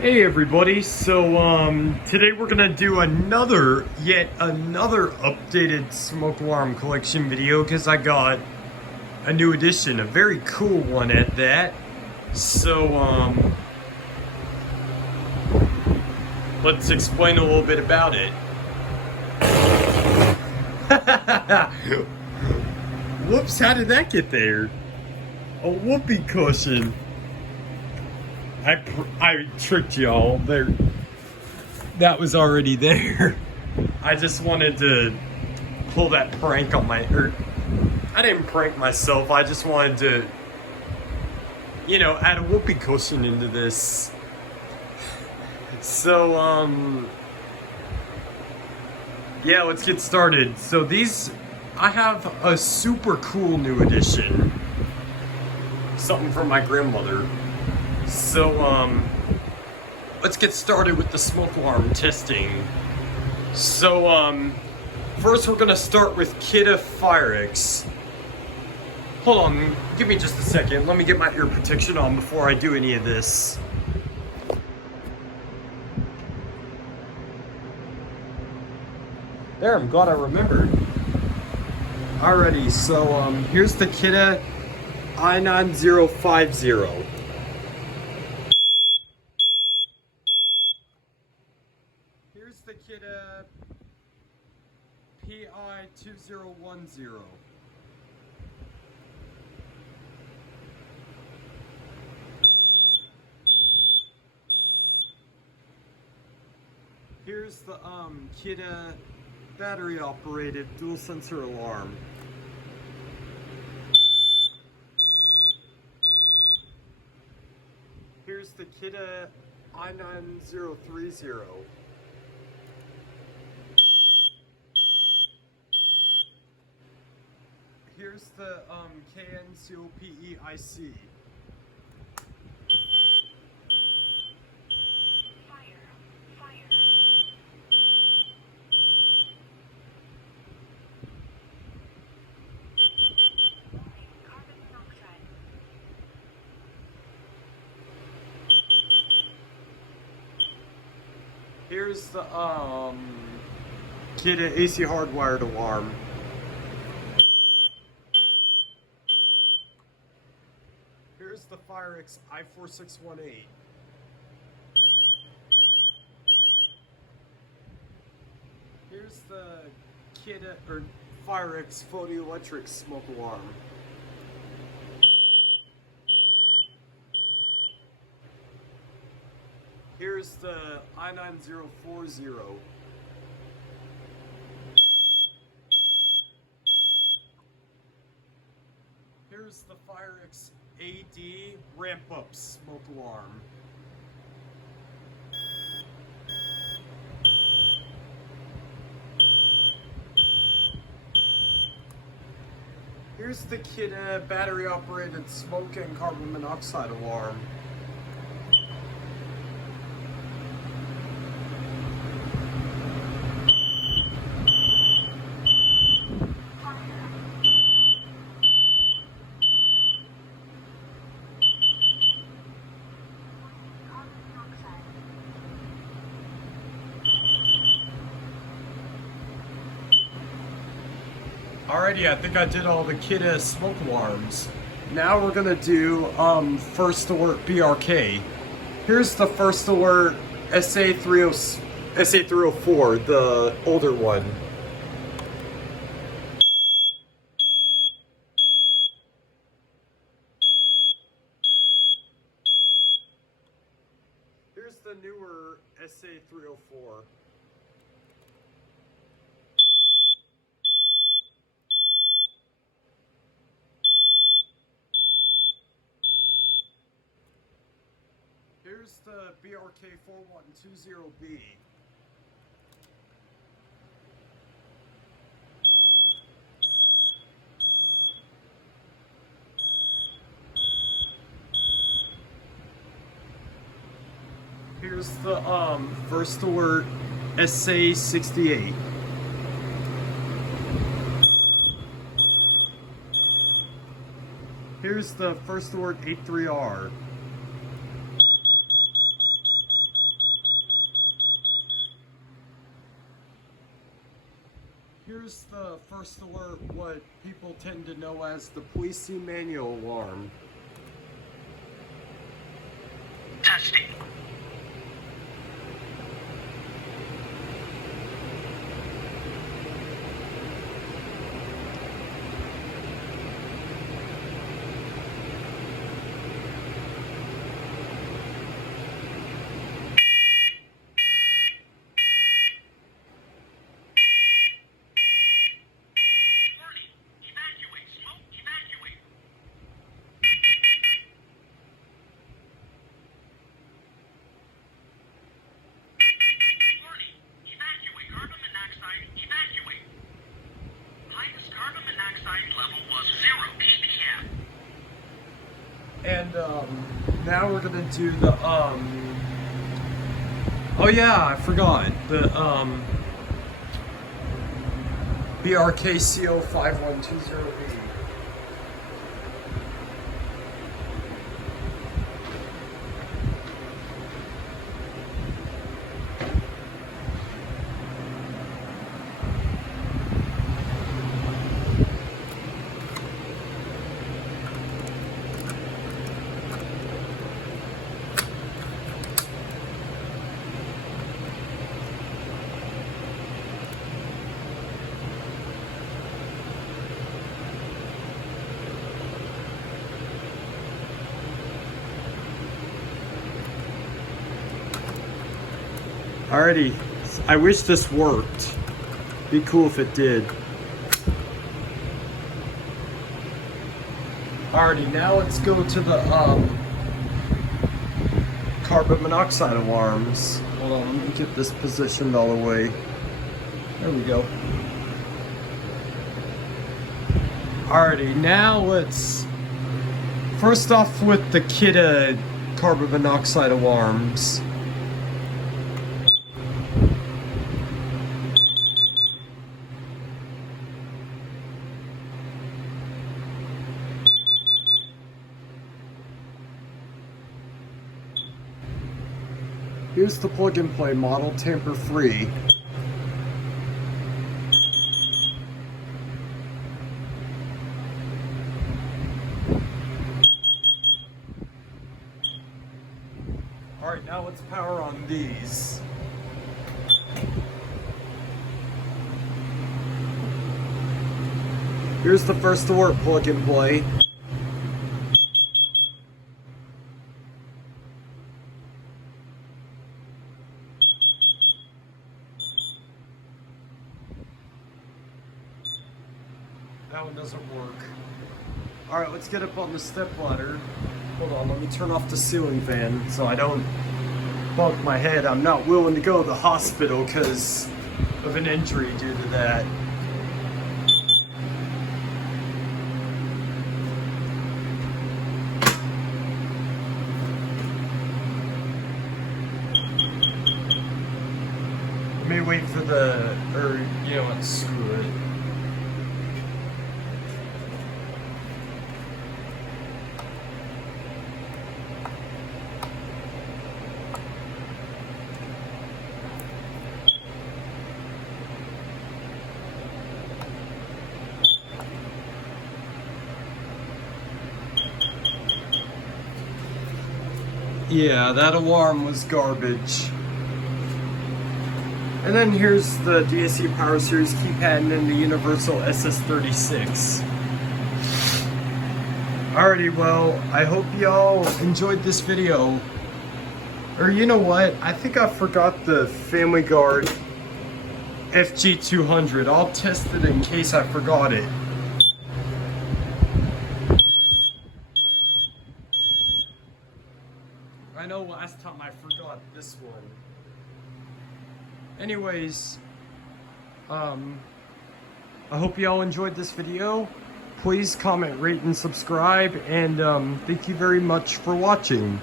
Hey everybody, so today we're gonna do yet another updated smoke alarm collection video because I got a new addition, a very cool one at that. So let's explain a little bit about it. Whoops, how did that get there? A whoopee cushion. I tricked y'all there. That was already there. I just wanted to pull that prank on I didn't prank myself. I just wanted to, add a whoopee cushion into this. So, yeah, let's get started. So I have a super cool new addition. Something from my grandmother. So, let's get started with the smoke alarm testing. So, first we're gonna start with FireX. Hold on, give me just a second. Let me get my ear protection on before I do any of this. There, I'm glad I remembered. Alrighty, so, here's the Kidda I9050. Here's the Kidda PI2010. Here's the Kidda battery operated dual sensor alarm. Here's the Kidda I9030. Here's the KNCOPE IC. Fire. Carbon monoxide. Here's the Kidda AC hardwired alarm. Here's the FireX I4618. Here's the Kidda FireX photoelectric smoke alarm. Here's the I9040. Here's the FireX AD ramp-up smoke alarm. Here's the Kidda battery-operated smoke and carbon monoxide alarm. Alrighty, I think I did all the Kidda smoke alarms. Now we're gonna do First Alert BRK. Here's the First Alert SA304, the older one. Here's the newer SA304. Here's the BRK CO5120B. Here's the First Alert SA68. Here's the First Alert 83R. here's the first alert, what people tend to know as the police manual alarm. Testing. Warning. Evacuate. Smoke. Evacuate. Warning. Evacuate. Carbon monoxide. Evacuate. Highest carbon monoxide level was 0 ppm. And now we're gonna do the oh yeah, I forgot the BRK CO5120B. Alrighty, I wish this worked. Be cool if it did. Alrighty, now let's go to the carbon monoxide alarms. Hold on, let me get this positioned all the way. There we go. Alrighty, now let's first off with the Kidda carbon monoxide alarms. Here's the plug and play model, tamper free. Alright, now let's power on these. Here's the first alert plug and play. That one doesn't work. Alright, let's get up on the step ladder. Hold on, let me turn off the ceiling fan so I don't bump my head. I'm not willing to go to the hospital because of an injury due to that. Let me wait for the, or you know what, screw it. Yeah, that alarm was garbage. And then here's the DSC Power Series keypad and the Universal SS36. Alrighty, well, I hope y'all enjoyed this video. Or you know what? I think I forgot the Family Guard FG200. I'll test it in case I forgot it. I know last time I forgot this one. Anyways, I hope y'all enjoyed this video. Please comment, rate, and subscribe, and thank you very much for watching.